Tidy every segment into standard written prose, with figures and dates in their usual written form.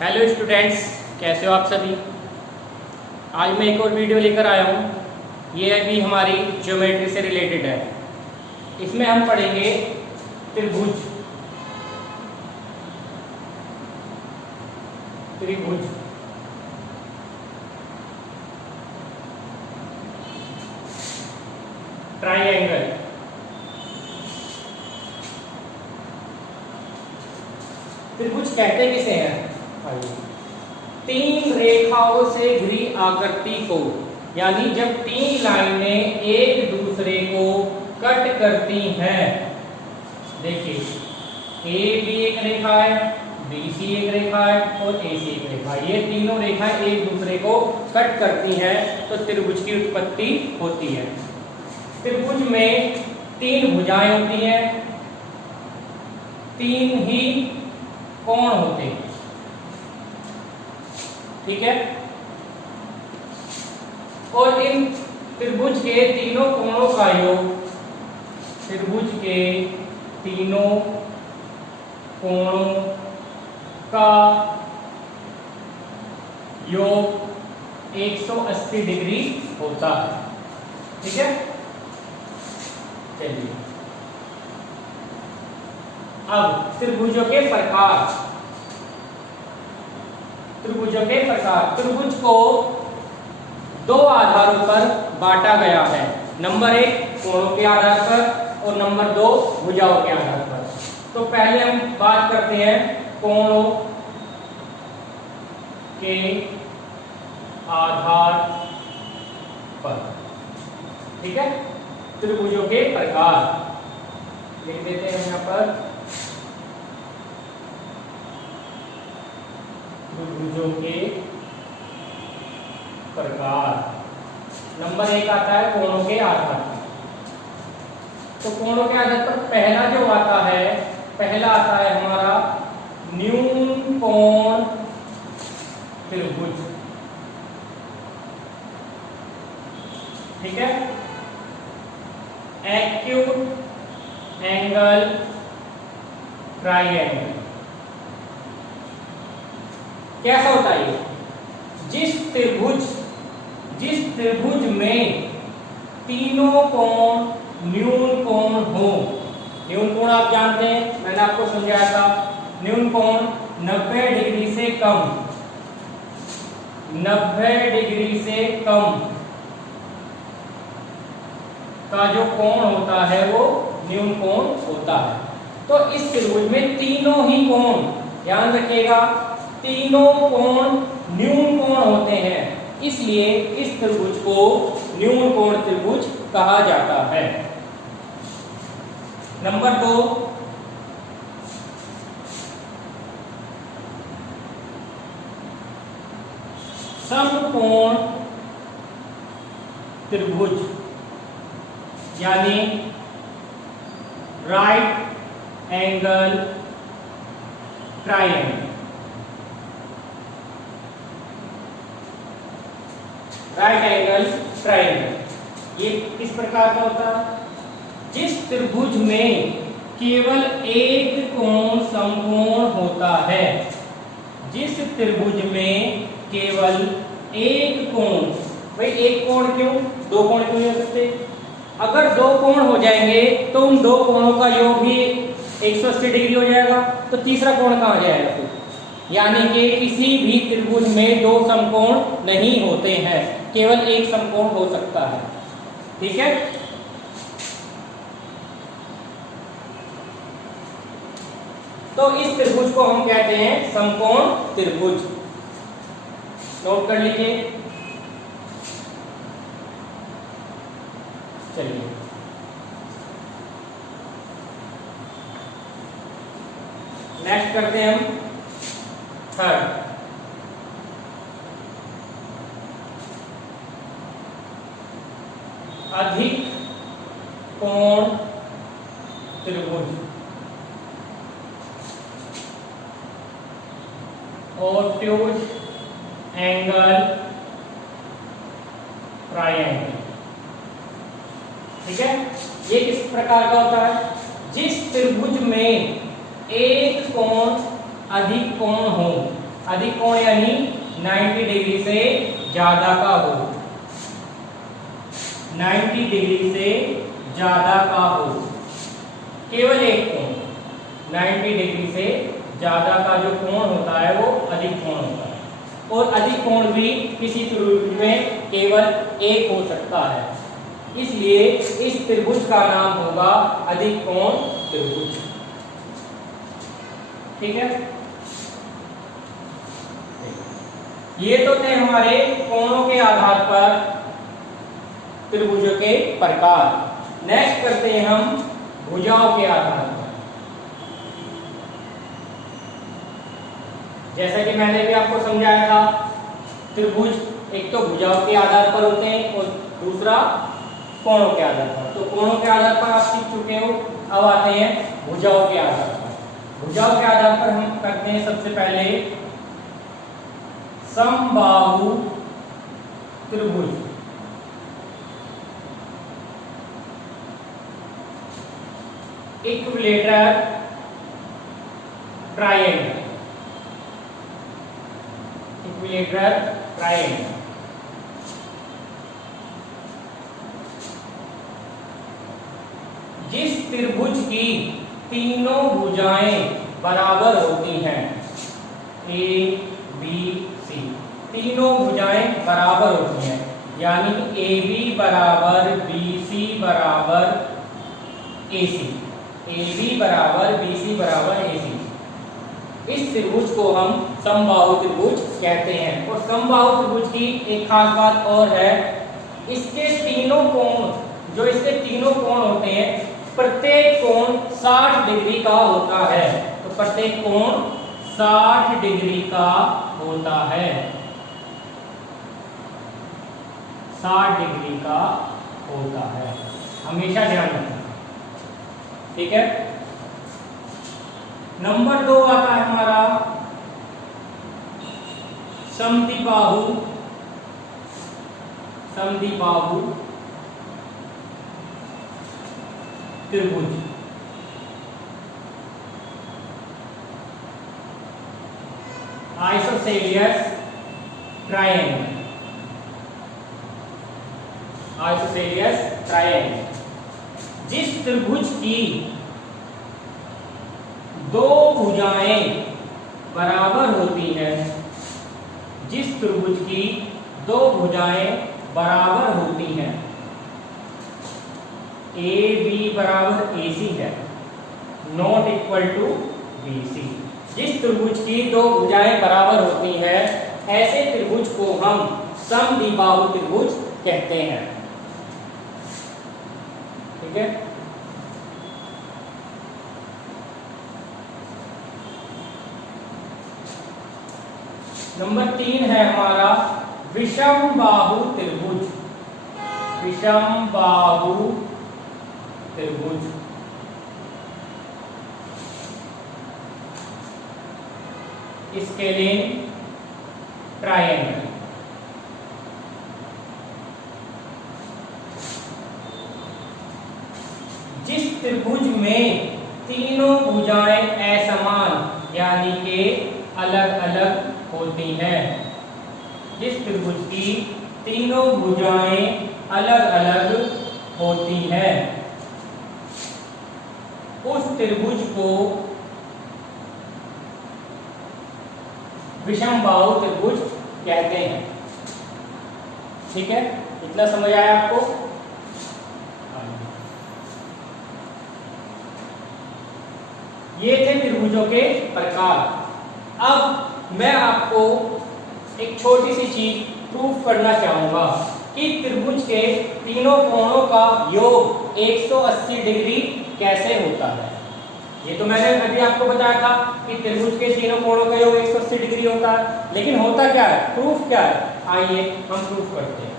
Hello students, कैसे हो आप सभी। आज मैं एक और वीडियो लेकर आया हूँ। ये अभी हमारी ज्योमेट्री से रिलेटेड है। इसमें हम पढ़ेंगे त्रिभुज। त्रिभुज ट्राइंगल। त्रिभुज कहते किसे हैं? तीन रेखाओं से घिरी आकृति को, यानी जब तीन लाइनें एक दूसरे को कट करती हैं। देखिए, ए भी एक रेखा है, बी सी एक रेखा है और ए सी एक रेखा है। ये तीनों रेखाएं एक दूसरे को कट करती हैं तो त्रिभुज की उत्पत्ति होती है। त्रिभुज में तीन भुजाएं होती हैं, तीन ही कोण होते हैं। ठीक है, और इन त्रिभुज के तीनों कोणों का योग, त्रिभुज के तीनों कोणों का योग 180 डिग्री होता है। ठीक है, चलिए अब त्रिभुजों के प्रकार। त्रिभुजों के प्रकार, त्रिभुज को दो आधारों पर बांटा गया है। नंबर 1 कोणों के आधार पर और नंबर 2 भुजाओं के आधार पर। तो पहले हम बात करते हैं कोणों के आधार पर। ठीक है, त्रिभुजों के प्रकार लिख देते हैं यहाँ पर। त्रिभुजों के प्रकार। नंबर 1 आता है कोणों के आधार पर। तो कोणों के आधार पर पहला जो आता है, पहला आता है हमारा न्यून कोण त्रिभुज। ठीक है, एक्यूट एंगल ट्राइंगल। कैसा होता है ये? जिस त्रिभुज में तीनों कोण न्यून कोण हो। न्यून कोण आप जानते हैं, मैंने आपको समझाया था। न्यून कोण 90 डिग्री से कम, 90 डिग्री से कम का जो कोण होता है वो न्यून कोण होता है। तो इस त्रिभुज में तीनों ही कोण, ध्यान रखिएगा, तीनों कोण न्यून कोण होते हैं, इसलिए इस त्रिभुज को न्यून कोण त्रिभुज कहा जाता है। नंबर 2 समकोण त्रिभुज, यानी right angle triangle. Right angle triangle ये किस प्रकार का होता है? जिस त्रिभुज में केवल एक कोण समकोण होता है। जिस त्रिभुज में केवल एक कोण, भाई एक कोण क्यों, दो कोण क्यों नहीं हो सकते? अगर दो कोण हो जाएंगे तो उन दो कोणों का योग भी 180 डिग्री हो जाएगा, तो तीसरा कोण कहाँ जाएगा फिर? यानी कि किसी भी त्रिभुज में दो समकोण नहीं होते हैं, केवल एक समकोण हो सकता है। ठीक है, तो इस त्रिभुज को हम कहते हैं समकोण त्रिभुज। नोट कर लीजिए। चलिए नेक्स्ट करते हैं हम थर्ड। अधिक कोण त्रिभुज, ऑब्ट्यूज एंगल ट्राइंगल। ठीक है, ये किस प्रकार का होता है? जिस त्रिभुज में एक कोण अधिक कोण हो। अधिक कोण यानी 90 डिग्री से ज्यादा का हो, 90 डिग्री से ज्यादा का हो, केवल एक कोण, 90 डिग्री से ज्यादा का जो कोण होता है वो अधिक कोण होता है, और अधिक कोण भी किसी त्रिभुज में केवल एक हो सकता है, इसलिए इस त्रिभुज का नाम होगा अधिक कोण त्रिभुज। ठीक है, ये तो थे हमारे कोणों के आधार पर त्रिभुजों के प्रकार। नेक्स्ट करते हैं हम भुजाओं के आधार पर। जैसा कि मैंने भी आपको समझाया था, त्रिभुज एक तो भुजाओं के आधार पर होते हैं और दूसरा कोणों के आधार पर। तो कोणों के आधार पर आप सीख चुके हो, अब आते हैं भुजाओं के आधार पर। भुजाओं के आधार पर हम करते हैं सबसे पहले समबाहु त्रिभुज। Equilateral triangle, equilateral triangle. जिस त्रिभुज की तीनों भुजाएं बराबर होती हैं, ए बी सी, तीनों भुजाएं बराबर होती हैं, यानी ए बी बराबर बी सी बराबर ए सी, ए बी बराबर बी सी बराबर ए सी, इस त्रिभुज को हम समबाहु त्रिभुज कहते हैं। और समबाहु त्रिभुज की एक खास बात और है, इसके तीनों कोण, जो इसके तीनों कोण होते हैं, प्रत्येक कोण 60 डिग्री का होता है। तो प्रत्येक कोण 60 डिग्री का होता है, 60 डिग्री का होता है, हमेशा ध्यान रखना। ठीक है, नंबर 2 आता है हमारा समद्विबाहु, समद्विबाहु त्रिभुज। Isosceles triangle, isosceles triangle. जिस त्रिभुज की दो भुजाएं बराबर होती हैं, जिस त्रिभुज की दो भुजाएं बराबर होती हैं, ए बी बराबर ए सी है, not equal to B C. जिस त्रिभुज की दो भुजाएं बराबर होती हैं, ऐसे त्रिभुज को हम समद्विबाहु त्रिभुज कहते हैं। ठीक है, नंबर 3 है हमारा विषमबाहु त्रिभुज, विषमबाहु त्रिभुज। Scalene triangle. जिस त्रिभुज में तीनों भुजाएं असमान यानी कि अलग अलग होती हैं, जिस त्रिभुज की तीनों भुजाएं अलग अलग होती हैं, उस त्रिभुज को विषमबाहु त्रिभुज कहते हैं। ठीक है, इतना समझ आया आपको? ये थे त्रिभुजों के प्रकार। अब मैं आपको एक छोटी सी चीज प्रूफ करना चाहूंगा कि त्रिभुज के तीनों कोणों का योग 180 डिग्री कैसे होता है। ये तो मैंने अभी आपको बताया था कि त्रिभुज के तीनों कोणों का योग 180 डिग्री होता है, लेकिन होता क्या है, प्रूफ क्या है, आइए हम प्रूफ करते हैं।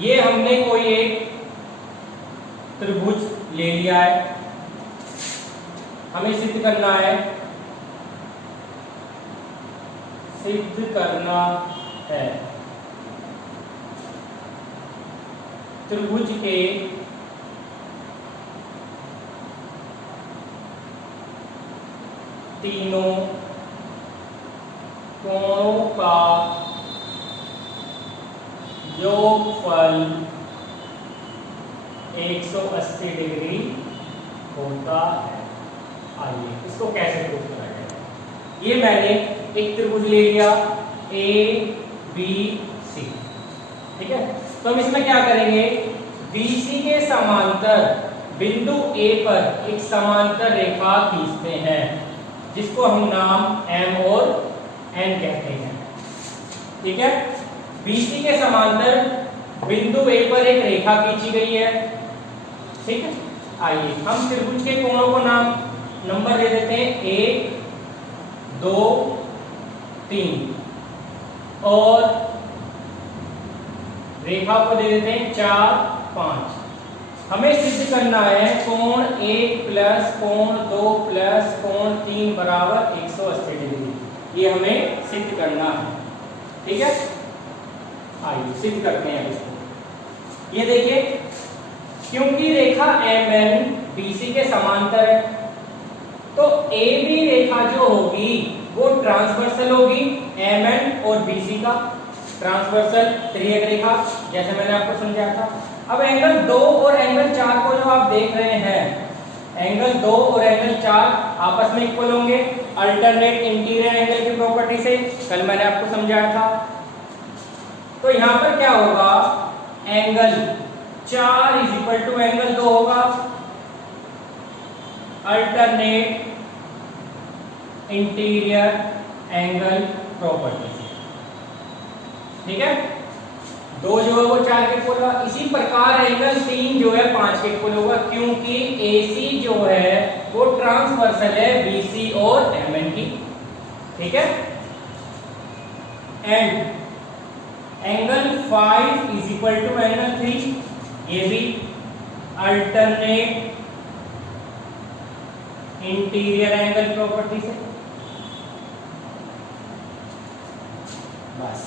ये हमने कोई एक त्रिभुज ले लिया है, हमें सिद्ध करना है, सिद्ध करना है त्रिभुज के तीनों कोणों का योगफल 180 डिग्री होता है। आइए इसको कैसे प्रूव करा जाए। ये मैंने एक त्रिभुज ले लिया ए बी सी, ठीक है। तो हम इसमें क्या करेंगे, BC के समांतर बिंदु A पर एक समांतर रेखा खींचते हैं जिसको हम नाम M और N कहते हैं, ठीक है। BC के समांतर बिंदु A पर एक रेखा खींची गई है, ठीक है। आइए हम त्रिभुज के कोणों को नंबर दे देते हैं 1 2 3 और रेखा को दे देते हैं 4 5। हमें सिद्ध करना है कोण 1 प्लस कोण 2 प्लस कोण 3 बराबर 180 डिग्री। ये हमें सिद्ध करना है, ठीक है। आइए सिद्ध करते हैं इसको। ये देखिए, क्योंकि रेखा MN BC के समांतर है तो AB रेखा जो होगी वो ट्रांसवर्सल होगी MN और BC का ट्रांसवर्सल त्रियक रेखा, जैसे मैंने आपको समझाया था। अब एंगल 2 और एंगल 4 को जो आप देख रहे हैं, एंगल 2 और एंगल 4 आपस में इक्वल होंगे अल्टरनेट इंटीरियर एंगल की प्रॉपर्टी से, कल मैंने आपको समझाया था। तो यहां पर क्या होगा, angle 4 is equal to angle 2 होगा अल्टरनेट इंटीरियर एंगल प्रॉपर्टी से, ठीक है। 2 जो है वो 4 के इक्वल होगा। इसी प्रकार एंगल 3 जो है 5 के इक्वल होगा, क्योंकि AC जो है वो ट्रांसवर्सल है BC और MN की, ठीक है। And angle 5 is equal to angle 3, ये भी अल्टरनेट इंटीरियर एंगल प्रॉपर्टी से। बस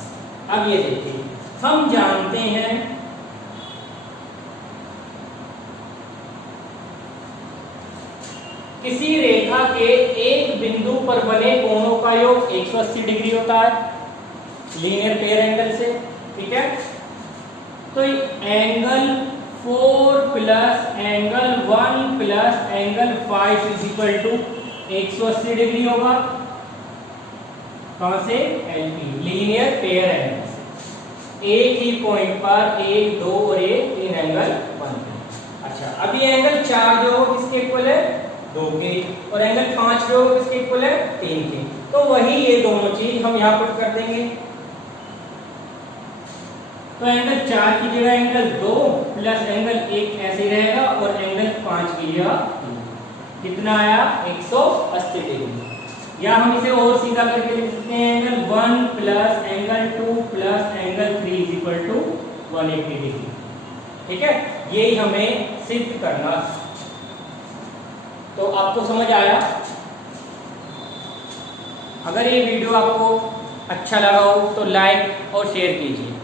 अब ये देखिए, हम जानते हैं किसी रेखा के एक बिंदु पर बने कोणों का योग 180 डिग्री होता है लीनियर पेयर एंगल से, ठीक है। तो angle 4 plus angle 1 plus angle 5 is equal to 180 degree होगा। कहां से, LP लीनियर पेयर एंगल से। एक ही पॉइंट पर 1 2 और 3 एंगल बनते हैं। अच्छा, अब ये एंगल 4 जो किसके इक्वल है, 2 के, और एंगल 5 जो किसके इक्वल है, 3 के। तो वही ये दोनों चीज हम यहां पुट कर देंगे। तो एंगल 4 की जगह एंगल 2 प्लस एंगल 1 ऐसे ही रहेगा और एंगल 5 की जगह कितना आया, 180 डिग्री। या हम इसे और सीधा करके लिख सकते हैं, angle 1 plus angle 2 plus angle 3 is equal to 180 degree, ठीक है। यही हमें सिद्ध करना। तो आपको समझ आया। अगर ये वीडियो आपको अच्छा लगा हो तो लाइक और शेयर कीजिए।